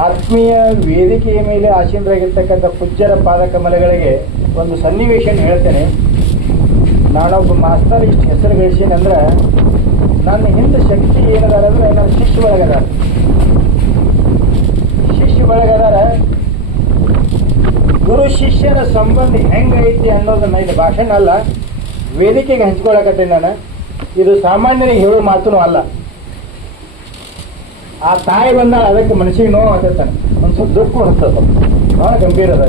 ಆತ್ಮೀಯ ವೇದಿಕೆಯ ಮೇಲೆ ಆಸೀನರಾಗಿರ್ತಕ್ಕಂಥ ಪೂಜ್ಯರ ಪಾದಕಮಲಗಳಿಗೆ ಒಂದು ಸನ್ನಿವೇಶ ಹೇಳ್ತೇನೆ. ನಾನೊಬ್ಬ ಮಾಸ್ತರ್ ಇಷ್ಟು ಹೆಸರು ಗಳಿಸೀನಿ ಅಂದ್ರೆ, ನನ್ನ ಹಿಂದೆ ಶಕ್ತಿ ಏನದಾರ ಅಂದ್ರೆ ನನ್ನ ಶಿಷ್ಯ ಬಳಗದಾರ. ಶಿಷ್ಯ ಬಳಗದಾರ, ಗುರು ಶಿಷ್ಯರ ಸಂಬಂಧ ಹೆಂಗೈತಿ ಅನ್ನೋದನ್ನ ಇಲ್ಲಿ ಭಾಷಣ ಅಲ್ಲ, ವೇದಿಕೆಗೆ ಹಂಚ್ಕೊಳಕತ್ತೀನಿ ನಾನು. ಇದು ಸಾಮಾನ್ಯರಿಗೆ ಹೇಳೋ ಮಾತೂ ಅಲ್ಲ. ಆ ತಾಯಿ ಬಂದಾಗ ಅದಕ್ಕೆ ಮನಸ್ಸಿಗೆ ನೋವು ಆಗ್ತಾನೆ ಒಂದು ಸ್ವಲ್ಪ ದುಃಖ ಅನಿಸ್ತದ ಬಹಳ ಗಂಭೀರ ಅದ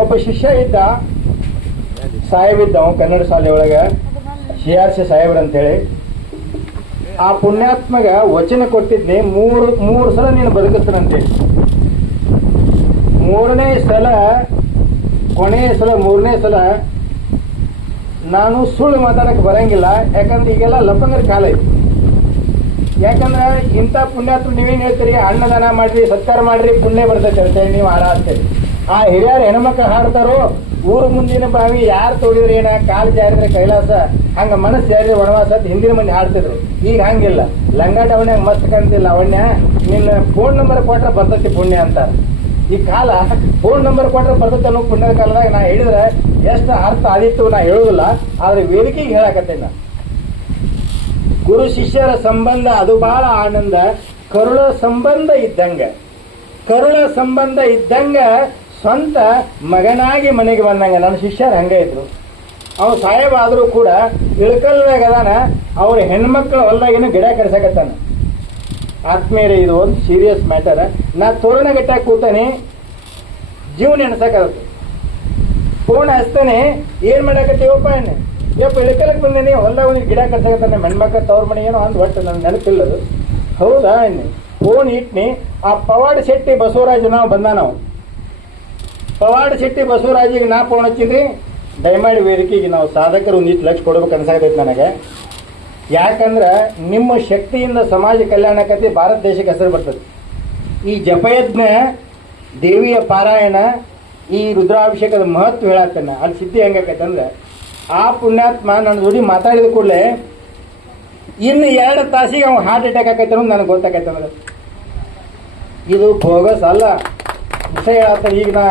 ಒಬ್ಬ ಶಿಷ್ಯ ಇದ್ದ, ಸಾಹೇಬ್ ಅವ ಕನ್ನಡ ಶಾಲೆ ಒಳಗೆ, ಸಿ ಆರ್ ಸಿ ಸಾಹೇಬ್ರ ಅಂತೇಳಿ. ಆ ಪುಣ್ಯಾತ್ಮಗ ವಚನ ಕೊಟ್ಟಿದ್ನಿ, ಮೂರು ಮೂರು ಸಲ ನೀನು ಬದುಕಿಸ್ತಾನಂತೇಳಿ ಮೂರನೇ ಸಲ, ಕೊನೆಯ ಸಲ, ಮೂರನೇ ಸಲ ನಾನು ಸುಳ್ಳು ಮಾತಾಡಕ್ಕೆ ಬರಂಗಿಲ್ಲ, ಯಾಕಂದ್ರೆ ಈಗೆಲ್ಲ ಲಪಂಗರ ಕಾಲ ಐತಿ. ಯಾಕಂದ್ರೆ ಇಂಥ ಪುಣ್ಯಾತ್ಮ ನೀವೇನು ಹೇಳ್ತೀರಿ? ಅನ್ನದಾನ ಮಾಡ್ರಿ, ಸತ್ಕಾರ ಮಾಡ್ರಿ, ಪುಣ್ಯ ಬರ್ತೈತೆ ಅಂತೇಳಿ ನೀವು ಹಾಡ ಆ ಹಿರಿಯರು ಹೆಣ್ಮಕ್ಳು ಹಾಡ್ತಾರೋ, ಊರು ಮುಂದಿನ ಬಾವಿ ಯಾರು ತೋಡಿದ್ರೆ ಏನ? ಕಾಲು ಜಾರಿದ್ರೆ ಕೈಲಾಸ, ಹಂಗ ಮನಸ್ಸು ಜಾರಿದ್ರೆ ವನವಾಸ ಅಂತ ಹಿಂದಿನ ಮಂದಿ ಹಾಡ್ತಿದ್ರು. ಈಗ ಹಂಗಿಲ್ಲ. ಲಂಗಾಟ ಅವನ್ಯಾಗ ಮಸ್ತ್ ಕಾಣ್ತಿಲ್ಲ ಅವಣ್ಯ ನಿನ್ನ ಫೋನ್ ನಂಬರ್ ಕೊಟ್ರೆ ಬರ್ತೈತಿ ಪುಣ್ಯ ಅಂತ. ಈ ಕಾಲ ಫೋನ್ ನಂಬರ್ ಕೊಟ್ರೆ ಬರ್ತೈತೆ ಅನ್ನೋ ಪುಣ್ಯದ ಕಾಲದಾಗ ನಾ ಹೇಳಿದ್ರೆ, ಎಷ್ಟು ಅರ್ಥ ಆದಿತ್ತು ನಾ ಹೇಳುದಿಲ್ಲ. ಆದ್ರೆ ವೇದಿಕೆಗೆ ಹೇಳಕತ್ತೇನೆ. ಗುರು ಶಿಷ್ಯರ ಸಂಬಂಧ ಅದು ಬಹಳ ಆನಂದ. ಕರುಳ ಸಂಬಂಧ ಇದ್ದಂಗ. ಕರುಳ ಸಂಬಂಧ ಇದ್ದಂಗ ಸ್ವಂತ ಮಗನಾಗಿ ಮನೆಗೆ ಬಂದಂಗ. ನನ್ನ ಶಿಷ್ಯರು ಹಂಗೆ ಇದ್ರು. ಅವ ಸಾಹೇಬ ಆದರೂ ಕೂಡ ಇಳಕಲ್ನಾಗ ಅದಾನ. ಅವ್ರ ಹೆಣ್ಮಕ್ಳು ಹೊಲ್ದಾಗಿನ ಗಿಡ ಕಡ್ಸಕತ್ತಾನ ಆತ್ಮೀಯರೇ, ಇದು ಒಂದು ಸೀರಿಯಸ್ ಮ್ಯಾಟರ್ ನಾ ತೋರಣ ಗಟ್ಟಾಗ ಕೂತಾನೆ, ಜೀವನ ಎಣಸಕತ್ತೆ ಫೋನ್ ಹಚ್ತಾನೆ, ಏನು ಮಾಡಕತ್ತೀವಪ್ಪ ಏನು ಯಪ್ಪ ಇಳಕಲಕ್ಕೆ ಬಂದೇನಿ ಹೊಲ್ದಾಗ ಒಂದು ಗಿಡ ಕಟ್ಸಕತ್ತಾನೆ, ಹೆಣ್ಮಕ್ಳ ತವ್ರ ಮನೆ ಏನೋ ಅಂದ್ ಒಟ್ಟು ನೆನಪಿಲ್ಲ ಅದು ಹೌದಾ ಇನ್ನು? ಫೋನ್ ಇಟ್ನಿ, ಆ ಪವಾಡ ಶೆಟ್ಟಿ ಬಸವರಾಜ ನಾವು ಬಂದ ನಾವು. ಪವಾಡ ಶೆಟ್ಟಿ ಬಸವರಾಜಿಗೆ ನಾ ಫೋನ್ ಹಚ್ಚಿದ್ರಿ, ದಯಮಾಡಿ ವೇದಿಕೆಗೆ ನಾವು ಸಾಧಕರು ಒಂದಿಷ್ಟು ಲಕ್ಷ ಕೊಡ್ಬೇಕು ಅನ್ಸಾಕತೈತಿ ನನಗೆ. ಯಾಕಂದ್ರೆ ನಿಮ್ಮ ಶಕ್ತಿಯಿಂದ ಸಮಾಜ ಕಲ್ಯಾಣಕತೆ ಭಾರತ ದೇಶಕ್ಕೆ ಹೆಸರು ಬರ್ತದೆ. ಈ ಜಪಯಜ್ಞ, ದೇವಿಯ ಪಾರಾಯಣ, ಈ ರುದ್ರಾಭಿಷೇಕದ ಮಹತ್ವ ಹೇಳತ್ತೇನೆ ಅಲ್ಲಿ ಸಿದ್ಧಿ ಹೆಂಗಾಕೈತೆ ಅಂದ್ರೆ ಆ ಪುಣ್ಯಾತ್ಮ ನನ್ನ ಜೋಡಿ ಮಾತಾಡಿದ ಕೂಡಲೇ ಇನ್ನು ಎರಡು ತಾಸಿಗೆ ಅವ್ನು ಹಾರ್ಟ್ ಅಟ್ಯಾಕ್ ಆಕೈತೆ ಅನ್ನೋದು ನನಗೆ ಗೊತ್ತಾಕೈತೆ ಇದು ಬೋಗಸ್ ಅಲ್ಲ. ವಿಷಯ ಹೇಳತ್ತ ಈಗ ನಾ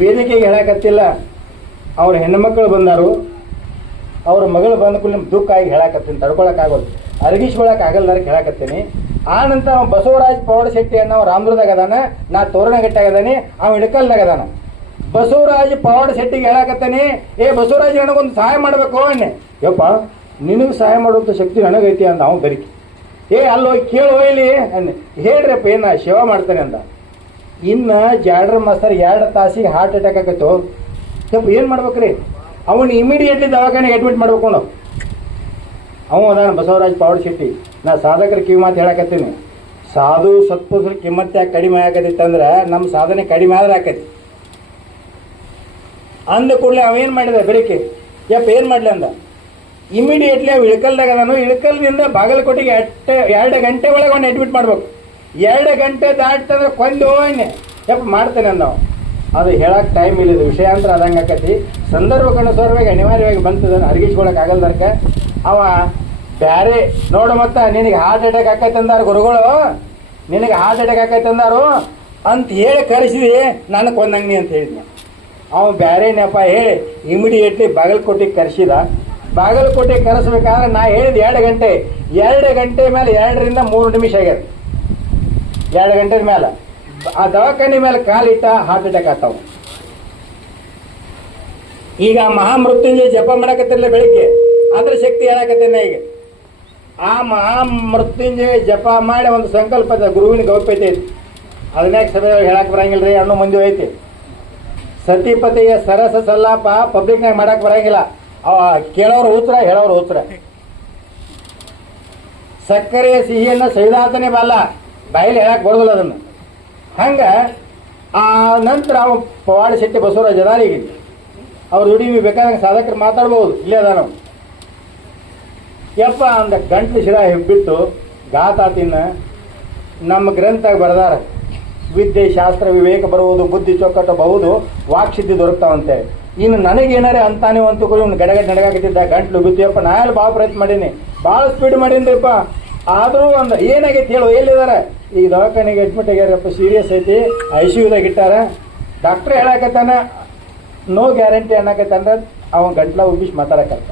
ವೇದಿಕೆಗೆ ಹೇಳಕತ್ತಿಲ್ಲ. ಅವ್ರ ಹೆಣ್ಮಕ್ಳು ಬಂದರು. ಅವ್ರ ಮಗಳು ಬಂದ ಕೂಡಲೇ ದುಃಖ ಆಗಿ ಹೇಳಕತ್ತೀನಿ ತಡ್ಕೊಳಕ್ಕಾಗೋದು ಅರಗಿಸ್ಕೊಳಕ್ ಆಗಲ್ಲ ಹೇಳಕತ್ತೀನಿ. ಆ ನಂತರ ಅವ ಬಸವರಾಜ್ ಶೆಟ್ಟಿ ಅನ್ನೋ ರಾಮದುರ್ದಾಗ ಅದಾನ, ನಾ ತೋರಣಗಟ್ಟಾಗದಾನೆ ಅವ ಇಳಕಲ್ದಾಗ ಅದಾನ. ಬಸವರಾಜ್ ಪವಾಡ ಶೆಟ್ಟಿಗೆ ಹೇಳಕತ್ತಾನೆ, ಏ ಬಸವರಾಜ್, ನನಗೊಂದು ಸಹಾಯ ಮಾಡಬೇಕು ಅಣ್ಣೆ ಯಪ್ಪ, ನಿನಗೆ ಸಹಾಯ ಮಾಡುವಂಥ ಶಕ್ತಿ ನನಗೈತಿ ಅಂತ ಅವನು ಬರಿಕೆ ಏ, ಅಲ್ಲೋ ಕೇಳು ಇಲ್ಲಿ, ಅನ್ನೆ. ಹೇಳ್ರಪ್ಪ, ಏನ ಶಿವ ಮಾಡ್ತಾನೆ ಅಂದ. ಇನ್ನು ಜಾಡ್ರ ಮಾಸ್ತರ್ ಎರಡು ತಾಸಿಗೆ ಹಾರ್ಟ್ ಅಟ್ಯಾಕ್ ಆಗತ್ತು ಸ್ವಲ್ಪ ಏನು ಮಾಡ್ಬೇಕ್ರಿ? ಅವನು ಇಮಿಡಿಯೇಟ್ಲಿ ದವಾಖಾನೆಗೆ ಅಡ್ಮಿಟ್ ಮಾಡ್ಬೇಕು ನಾವು ಅವ ಅದಾನ ಬಸವರಾಜ್ ಪವಾಡ ಶೆಟ್ಟಿ. ನಾ ಸಾಧಕರ ಕಿವಿ ಮಾತು ಹೇಳಕತ್ತೀನಿ. ಸಾಧು ಸತ್ಪುರುಷರ ಕಿಮ್ಮತ್ತ ಕಡಿಮೆ ಆಗತ್ತಿತ್ತಂದ್ರೆ ನಮ್ಮ ಸಾಧನೆ ಕಡಿಮೆ ಆದ್ರೆ ಆಕೈತಿ. ಅಂದ ಕೂಡಲೇ ಅವೇನು ಮಾಡಿದ ಬೆಳಿಗ್ಗೆ? ಯಪ್ಪ, ಏನು ಮಾಡ್ಲಿ ಅಂದ? ಇಮಿಡಿಯೇಟ್ಲಿ ಅವು ಇಳಕಲ್ದಾಗ ನಾನು ಇಳಕಲ್ದಿಂದ ಬಾಗಲಕೋಟೆಗೆ ಎಟ್ಟ ಎರಡು ಗಂಟೆ ಒಳಗೆ ಒಂದು ಅಡ್ಮಿಟ್ ಮಾಡ್ಬೇಕು. ಎರಡು ಗಂಟೆ ದಾಟ್ತಂದ್ರೆ ಕೊಂದು ಹೋಗಿ ಯಪ್ಪ, ಮಾಡ್ತೇನೆ ಅಂದ ಅವ. ಅದು ಹೇಳಕ್ ಟೈಮ್ ಇಲ್ಲ ಇದು ವಿಷಯಾಂತರ ಆದಂಗೆ ಆಕತಿ. ಸಂದರ್ಭಕ್ಕನುಸಾರವಾಗಿ ಅನಿವಾರ್ಯವಾಗಿ ಬಂತದನ್ನು ಅರ್ಗಿಸ್ಕೊಳಕ್ ಆಗಲ್ದರ್ಕ ಅವ ಬ್ಯಾರೆ ನೋಡು ಮತ್ತ, ನಿನಗೆ ಹಾರ್ಟ್ ಅಟ್ಯಾಕ್ ಆಕೈತೆ ಅಂದಾರ ಗುರುಗಳು. ನಿನಗೆ ಹಾರ್ಟ್ ಅಟ್ಯಾಕ್ ಆಕೈತೆ ಅಂದಾರು. ಅಂತ ಹೇಳಿ ಕರೆಸಿ ನನಗೆ ಕೊಂದಂಗ್ನಿ ಅಂತ ಹೇಳಿದ್ನ. ಅವ ಬ್ಯಾರೆ ನೆಪ ಹೇಳಿ ಇಮಿಡಿಯೇಟ್ಲಿ ಬಾಗಲಕೋಟೆ ಕರೆಸಿದ. ಬಾಗಲಕೋಟೆ ಕರೆಸ್ಬೇಕಾದ್ರೆ ನಾ ಹೇಳಿದ ಎರಡು ಗಂಟೆ ಎರಡು ಗಂಟೆ ಮೇಲೆ ಎರಡರಿಂದ ಮೂರು ನಿಮಿಷ ಆಗ್ಯದ ಎರಡು ಗಂಟೆ ಮೇಲೆ. ಆ ದವಾಖಾನೆ ಮೇಲೆ ಕಾಲಿಟ್ಟ ಹಾರ್ಟ್ ಅಟ್ಯಾಕ್ ಆತಾವ ಈಗ ಮಹಾಮೃತ್ಯುಂಜಯ ಜಪ ಮಾಡಕತ್ತಿರ್ಲಿ ಬೆಳಿಗ್ಗೆ. ಅದ್ರ ಶಕ್ತಿ ಹೇಳಕತ್ತೇನೆ ಈಗ ಆ ಮಹಾಮೃತ್ಯುಂಜಯ ಜಪ ಮಾಡಿ ಒಂದು ಸಂಕಲ್ಪ ಗುರುವಿನ ಗೌಪ್ಯತೆ ಐತಿ. ಅದನ್ನ ಸಭೆ ಹೇಳಕ್ ರೀ ಅನ್ನೋ ಮಂದಿ ಐತಿ ಸತಿಪತಿಯ ಸರಸ ಸಲ್ಲಾಪ ಪಬ್ಲಿಕ್ನಾಗ ಮಾಡಕ್ ಬರಂಗಿಲ್ಲ. ಕೇಳೋರು ಉತ್ತರ, ಹೇಳೋರು ಉತ್ತರ. ಸಕ್ಕರೆಯ ಸಿಹಿಯನ್ನ ಸೈದಾತನೆ ಬಲ್ಲ ಬಾಯಲ್ಲಿ ಹೇಳಕ್ ಬರೋದಿಲ್ಲ ಅದನ್ನು. ಹಂಗ ಆ ನಂತರ ಅವ ಪವಾಡ ಶೆಟ್ಟಿ ಬಸವರಾಜ್ ಜನಾರಿಗೆ ಅವ್ರು ದುಡಿಮೆ ಬೇಕಾದಂಗೆ ಸಾಧಕರು ಮಾತಾಡ್ಬೋದು. ಇಲ್ಲೇ ಅದ ನಾವು ಯಪ್ಪ ಅಂದ ಗಂಟ್ಲು ಶಿರ ಹಿಬ್ಬಿಟ್ಟು ಗಾತಾತಿನ ನಮ್ಮ ಗ್ರಂಥ ಬರೆದಾರ. ವಿದ್ಯೆ ಶಾಸ್ತ್ರ ವಿವೇಕ ಬರುವುದು, ಬುದ್ಧಿ ಚೌಕಟ್ಟು ಬಹುದು ವಾಕ್ಸಿದ್ಧಿ ದೊರಕ್ತಾವಂತೆ. ಇನ್ನು ನನಗೇನಾರೆ ಅಂತಾನೆ ಅಂತ ಇವ್ನು ಗಡಗಡ ನಡಗಾಕತ್ತಿದ್ದ ಗಂಟ್ಲು ಬಿತ್ತಿಯಪ್ಪ ನಾ ಎಲ್ಲ ಭಾಳ ಪ್ರಯತ್ನ ಮಾಡೀನಿ? ಭಾಳ ಸ್ಪೀಡ್ ಮಾಡೀನಿಪ್ಪ ಆದರೂ ಒಂದು ಏನಾಗೈತಿ ಹೇಳು ಎಲ್ಲಿದ್ದಾರೆ ಈ ದವಾಖಾನೆಗೆ ಅಡ್ಮಿಟ್ ಆಗ್ಯಾರಪ್ಪ ಸೀರಿಯಸ್ ಐತಿ. ಐ ಸಿ ಯುದಾಗ ಇಟ್ಟಾರ. ಡಾಕ್ಟ್ರ್ ಹೇಳಕತ್ತಾನ ನೋ ಗ್ಯಾರಂಟಿ ಅನ್ನಕತ್ತಂದ್ರೆ ಅವನ್ ಗಂಟ್ಲ ಉಬ್ಬಿಸಿ ಮಾತಾಡಕತ್ತ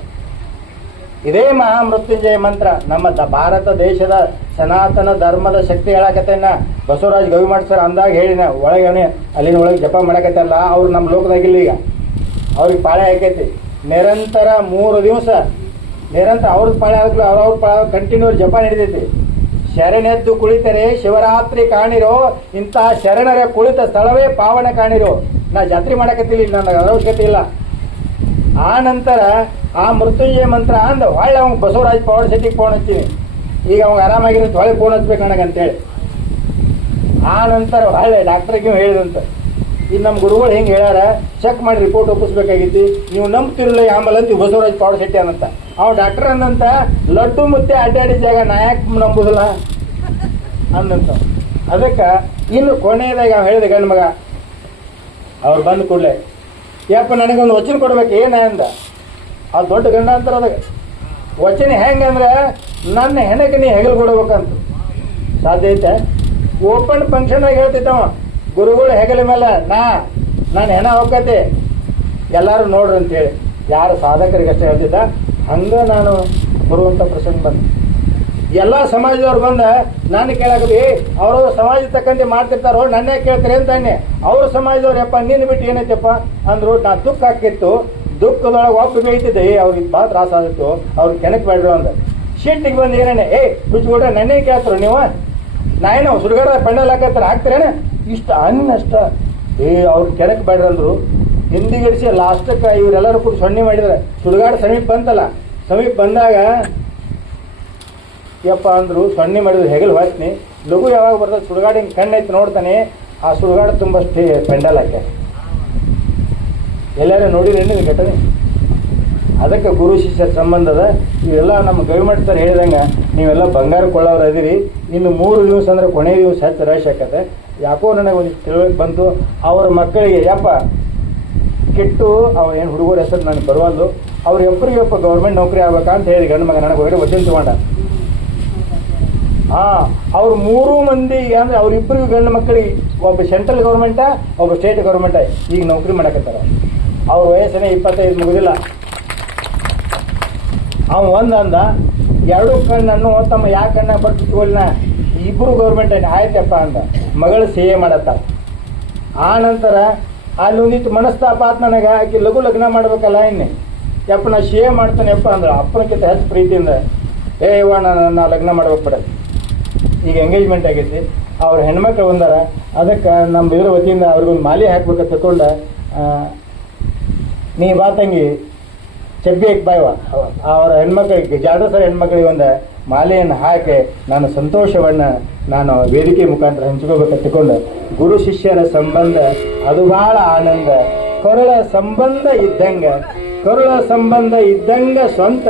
ಇದೇ ಮಹಾ ಮೃತ್ಯುಂಜಯ ಮಂತ್ರ. ನಮ್ಮ ಭಾರತ ದೇಶದ ಸನಾತನ ಧರ್ಮದ ಶಕ್ತಿ ಹೇಳಕತ್ತೇನ? ಬಸವರಾಜ್ ಗವಿಮಠ ಸರ್ ಅಂದಾಗ ಹೇಳಿನ, ಒಳಗೆ ಅವನೇ, ಅಲ್ಲಿನ ಒಳಗೆ ಜಪ ಮಾಡಕತ್ತಲ್ಲ ಅವ್ರು ನಮ್ಮ ಲೋಕದಾಗಿಲ್ಲ ಈಗ. ಅವ್ರಿಗೆ ಪಾಳೆ ಹಾಕೈತಿ ನಿರಂತರ ಮೂರು ದಿವಸ, ನಿರಂತರ ಅವ್ರದ್ದು ಪಾಳೆ ಆಗ್ಲಿ, ಅವ್ರ ಪಾಳೆ ಕಂಟಿನ್ಯೂ ಜಪ ನಡೀತೈತಿ. ಶರಣೆದ್ದು ಕುಳಿತರೆ ಶಿವರಾತ್ರಿ ಕಾಣಿರೋ ಇಂತಹ ಶರಣರ ಕುಳಿತ ಸ್ಥಳವೇ ಪಾವನ ಕಾಣಿರೋ. ನಾ ಜಾತ್ರೆ ಮಾಡಕತ್ತಿಲ್ಲ ನನಗೆ ಅವಶ್ಯಕತೆ ಇಲ್ಲ. ಆ ನಂತರ ಆ ಮೃತ್ಯುಂಜಯ ಮಂತ್ರ ಅಂದ ಹೊಳ್ಳೆ ಅವ್ನು ಬಸವರಾಜ್ ಪವಾಡ್ ಶೆಟ್ಟಿಗೆ ಫೋನ್ ಹಚ್ತೀನಿ ಈಗ ಅವ್ನು ಆರಾಮಾಗಿರುತ್ತೆ ಹೊಳೆ ಫೋನ್ ಹಚ್ಬೇಕು ನನಗಂತೇಳಿ. ಆ ನಂತರ ಹೊಳ್ಳೆ ಡಾಕ್ಟ್ರಿಗೆ ಹೇಳಿದಂತ. ಇದು ನಮ್ಮ ಗುರುಗಳು ಹೆಂಗೆ ಹೇಳ್ಯಾರ ಚೆಕ್ ಮಾಡಿ ರಿಪೋರ್ಟ್ ಒಪ್ಪಿಸ್ಬೇಕಾಗಿತ್ತು. ನೀವು ನಂಬ್ತಿರಲಿಲ್ಲ ಆಮೇಲೆ ಅಂತ ಬಸವರಾಜ್ ಪವಾಡ್ ಶೆಟ್ಟಿ ಅನ್ನಂತ. ಅವ್ ಡಾಕ್ಟರ್ ಅಂದಂತ ಲಡ್ಡು ಮುತ್ತೆ ಅಡ್ಡಾಡಿದ ಜಾಗ ನಾ ಯಾಕೆ ನಂಬುದಿಲ್ಲ? ಅಂದಂತ ಅದಕ್ಕೆ ಇನ್ನು ಕೊನೆಯದಾಗ ಹೇಳಿದೆ ಹೇಳಿದ ಮಗ, ಅವ್ರು ಬಂದ ಕೂಡಲೇ ಯಪ್ಪ, ನನಗೊಂದು ವಚನ ಕೊಡ್ಬೇಕು, ಏನ ಅಂದ? ಆ ದೊಡ್ಡ ಗಂಡ ಅಂತಾರ ಅದಾಗ ವಚನ ಹೆಂಗಂದ್ರೆ ನನ್ನ ಹೆಣಕ್ಕೆ ನೀ ಹೆಗಲು ಕೊಡ್ಬೇಕಂತ. ಸಾಧ್ಯ ಐತೆ? ಓಪನ್ ಫಂಕ್ಷನ್ದಾಗ ಹೇಳ್ತಿದ್ದವ ಗುರುಗಳು ಹೆಗಲ ಮೇಲೆ, ನಾ ನಾನು ಹೆಣ ಹೋಗತಿ ಎಲ್ಲರೂ ನೋಡ್ರಿ ಅಂತೇಳಿ. ಯಾರು ಸಾಧಕರಿಗೆ ಅಷ್ಟೇ ಹೇಳ್ತಿದ್ದ, ಹಂಗ ನಾನು ಬರುವಂಥ ಪ್ರಸಂಗ ಬಂದ. ಎಲ್ಲ ಸಮಾಜದವ್ರು ಬಂದ, ನಾನು ಕೇಳಾಕಿ ಏ, ಅವರು ಸಮಾಜ ತಕ್ಕಂತೆ ಮಾಡ್ತಿರ್ತಾರೋ, ನನ್ನೇ ಕೇಳ್ತಾರೆ ಅಂತಾನೆ. ಅವ್ರ ಸಮಾಜದವ್ರಪ್ಪ ನೀನು ಬಿಟ್ಟು ಏನೈತಪ್ಪ? ಅಂದ್ರು, ನಾ ದುಃಖ ಹಾಕಿತ್ತು. ದುಃಖದೊಳಗೆ ಒಬ್ಬ ಬೇಯ್ತಿದ್ದೆ ಅವ್ರಿಗೆ ಭಾಳ ತ್ರಾಸ ಆಗಿತ್ತು ಅವ್ರಿಗೆ ಕೆಣಕ್ ಬೇಡ್ರು ಅಂದ. ಶೀಟಿಗೆ ಬಂದು ಏನೇನೆ, ಏ ಬಿಚ್ಕೊಡ್ರೆ ನನ್ನೇ ಕೇಳ್ತಾರ ನೀವು? ನಾ ಏನೋ ಸುಡುಗಾಡ ಪೆಂಡಲ್ ಹಾಕತ್ತಾರ, ಹಾಕ್ತಾರೇನ? ಇಷ್ಟ ಅನ್ನಷ್ಟ, ಏ, ಅವ್ರ ಕೆಣಕ್ ಬೇಡ್ರಿ ಅಂದ್ರು. ಹಿಂದಿಗಿಡಿಸಿ ಲಾಸ್ಟಕ್ಕೆ ಇವರೆಲ್ಲರೂ ಕೂಡ ಸೊನ್ನೆ ಮಾಡಿದ್ರೆ. ಸುಡುಗಾಡ ಸಮೀಪ ಬಂತಲ್ಲ. ಸಮೀಪ ಬಂದಾಗ ಯಪ್ಪ ಅಂದ್ರು ಸೊನ್ನೆ ಮಾಡಿದ್ರು ಹೆಗಲು ಹೊತ್ನಿ ಲಘು ಯಾವಾಗ ಬರ್ತದೆ? ಸುಡುಗಾಡಿನ ಹಿಂಗೆ ಕಣ್ಣೈತಿ ನೋಡ್ತಾನೆ. ಆ ಸುಡುಗಾಡ ತುಂಬ ಸ್ಟೇ, ಪೆಂಡಲ್ ಹಾಕ್ಯ. ಎಲ್ಲಾರು ನೋಡಿರೇನು ಇದು ಘಟನೆ ಅದಕ್ಕೆ ಗುರು, ಶಿಷ್ಯ ಸಂಬಂಧದ ಇವೆಲ್ಲ ನಮ್ಮ ಗವಿಮಠ ಸರ್ ಹೇಳಿದಂಗೆ, ನೀವೆಲ್ಲ ಬಂಗಾರ ಕೊಳ್ಳೋರು ಅದೀರಿ ಇನ್ನು ಮೂರು ದಿವಸ ಅಂದ್ರೆ ಕೊನೆ ದಿವಸ ಹೆಚ್ಚು ರಶ್ ಆಕತೆ ಯಾಕೋ ನನಗೆ ಒಂದು ತಿಳುವಳಿಕೆ ಬಂತು. ಅವರ ಮಕ್ಕಳಿಗೆ, ಯಪ್ಪ, ಕೆಟ್ಟು ಅವ ಏನು ಹುಡುಗರ ಹೆಸರು ನನಗೆ ಬರುವಲ್ದು. ಅವ್ರ ಎಬ್ಬರಿಗಪ್ಪ ಗೌರ್ಮೆಂಟ್ ನೌಕರಿ ಆಗ್ಬೇಕಂತ ಹೇಳಿ ಗಂಡು ಮಗ ನನಗೆ ಹೋಗಿ ವಚನ ತಗೊಂಡ. ಹಾ, ಅವ್ರು ಮೂರು ಮಂದಿ ಅಂದ್ರೆ ಅವ್ರಿಬ್ಬರಿಗೂ ಗಂಡು ಮಕ್ಕಳಿಗೆ, ಒಬ್ಬ ಸೆಂಟ್ರಲ್ ಗೌರ್ಮೆಂಟ ಒಬ್ಬ ಸ್ಟೇಟ್ ಗೌರ್ಮೆಂಟ ಈಗ ನೌಕರಿ ಮಾಡಕತ್ತಾರ. ಅವ್ರ ವಯಸ್ಸನೇ ಇಪ್ಪತ್ತೈದು ಮುಗುದಿಲ್ಲ. ಅವ್ ಒಂದ್ ಅಂದ, ಎರಡು ಕಣ್ಣನ್ನು ತಮ್ಮ ಯಾ ಕಣ್ಣ ಬರ್ತಿಟ್ಕೊಳ್ಳಿನ ಇಬ್ರು ಗೌರ್ಮೆಂಟ್ ಆಯ್ತಪ್ಪ ಅಂದ. ಮಗಳು ಸೇವೆ ಮಾಡತ್ತ. ಆ ನಂತರ ಅಲ್ಲಿ ಒಂದಿತ್ತು ಮನಸ್ತಾಪ ಆತ್ ನನಗ, ಆಕಿ ಲಘು ಲಗ್ನ ಮಾಡ್ಬೇಕಲ್ಲ ಇನ್ನೆ. ಯಪ್ಪ ನಾ ಸೇವೆ ಮಾಡ್ತಾನೆ ಯಪ್ಪ ಅಂದ್ರೆ ಅಪ್ಪನಕ್ಕಿಂತ ಹೆಚ್ಚು ಪ್ರೀತಿಯಿಂದ, ಏ ಇವ ನಾನು ಲಗ್ನ ಮಾಡ್ಬೇಕು ಬಿಡ. ಈಗ ಎಂಗೇಜ್ಮೆಂಟ್ ಆಗೈತಿ. ಅವ್ರ ಹೆಣ್ಮಕ್ಳು ಬಂದಾರ ಅದಕ್ಕೆ ನಮ್ಮ ಇದ್ರ ವತಿಯಿಂದ ಅವ್ರಿಗೊಂದು ಮಾಲೆ ಹಾಕ್ಬೇಕಂತ ತಗೊಂಡ ನೀ ಬಾ ತಂಗಿ ಚಬ್ಬಿ ಬಾಯವ ಅವರ ಹೆಣ್ಮಕ್ಳಿಗೆ, ಜಾಡಸರ ಹೆಣ್ಮಕ್ಳಿಗೆ ಒಂದು ಮಾಲೆಯನ್ನು ಹಾಕಿ, ನಾನು ಸಂತೋಷವನ್ನ ನಾನು ವೇದಿಕೆ ಮುಖಾಂತರ ಹಂಚ್ಕೋಬೇಕಂತ ತಗೊಂಡು ಗುರು ಶಿಷ್ಯರ ಸಂಬಂಧ, ಅದು ಬಹಳ ಆನಂದ. ಕರುಳ ಸಂಬಂಧ ಇದ್ದಂಗ, ಕರುಳ ಸಂಬಂಧ ಇದ್ದಂಗ ಸ್ವಂತ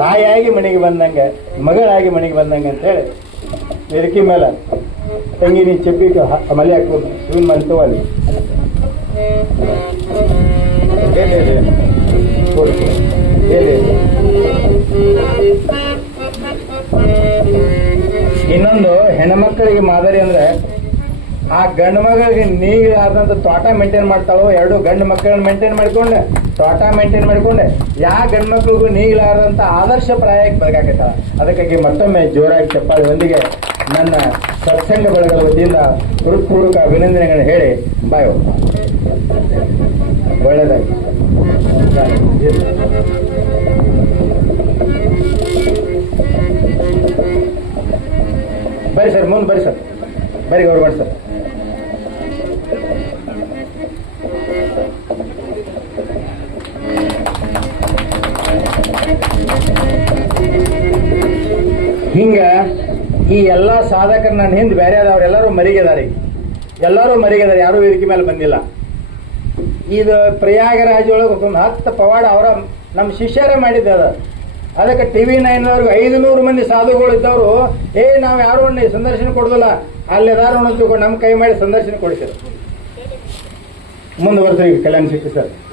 ತಾಯಿಯಾಗಿ ಮನೆಗೆ ಬಂದಂಗ, ಮಗಳಾಗಿ ಮನೆಗೆ ಬಂದಂಗ ಅಂತೇಳಿ ವೇದಿಕೆ ಮೇಲೆ ತಂಗಿ ನೀ ಚಬ್ಬಿ ಹ- ಮಲೆ? ಕೊಡು. ಎಲ್ಲಿ ಎಲ್ಲಿ? ಇನ್ನೊಂದು ಹೆಣ್ಮಕ್ಳಿಗೆ ಮಾದರಿ ಅಂದ್ರೆ ಆ ಗಂಡು ಮಗಳಿಗೆ ನೀರಾದಂತ ತೋಟ ಮೇಂಟೈನ್ ಮಾಡ್ತಾಳೋ, ಎರಡು ಗಂಡು ಮಕ್ಕಳನ್ನ ಮೇಂಟೈನ್ ಮಾಡಿಕೊಂಡೆ, ತೋಟ ಮೇಂಟೈನ್ ಮಾಡಿಕೊಂಡೆ ಯಾವ ಗಂಡು ಮಕ್ಳಿಗೂ ಆದರ್ಶ ಪ್ರಾಯಕ್ಕೆ ಬೆಳಗಾಕತ್ತಾಳ ಅದಕ್ಕಾಗಿ ಮತ್ತೊಮ್ಮೆ ಜೋರಾಗಿ ಚಪ್ಪಾಳಿ ಒಂದಿಗೆ ನನ್ನ ಸತ್ಸಂಗ ಬಳಗದ ವತಿಯಿಂದ ಹೃತ್ಪೂರ್ವಕ ಅಭಿನಂದನೆಗಳನ್ನು ಹೇಳಿ, ಬಾಯ್ ಒಳ್ಳೆಯದಾಗಿ ಬರಿ ಸರ್, ಮುಂದೆ ಬರಿ ಸರ್. ಬರ್ರಿ ಮಾಡಿ ಸರ್. ಹಿಂಗ ಈ ಎಲ್ಲ ಸಾಧಕರು ನನ್ನ ಹಿಂದೆ ಬೇರೆ ಆದವ್ರೆಲ್ಲರೂ ಮರಿಗೆದಾರಿ. ಎಲ್ಲರೂ ಮರಿಗೆದಾರೆ, ಯಾರೂ ವೇದಿಕೆ ಮೇಲೆ ಬಂದಿಲ್ಲ. ಇದು ಪ್ರಯಾಗರಾಜ್ ಒಳಗೆ ಒಂದು ಹತ್ತು ಪವಾಡ ಅವರ ನಮ್ಮ ಶಿಷ್ಯರೇ ಮಾಡಿದ್ದದ ಅದಕ್ಕೆ ಟಿ ವಿ ನೈನ್ವರೆಗೂ ಐದು ನೂರು ಮಂದಿ ಸಾಧುಗಳು ಇದ್ದವರು, ಏ, ನಾವು ಯಾರು ಸಂದರ್ಶನ ಕೊಡೋದಿಲ್ಲ. ಅಲ್ಲಿ ಅದಾರು ನಮ್ಮ ಕೈ ಮಾಡಿ ಸಂದರ್ಶನ ಕೊಡಿಸಿದ್ರು. ಮುಂದುವರೆಸ್ರಿ ಕಲ್ಯಾಣ ಸಿಕ್ಕಿ ಸರ್.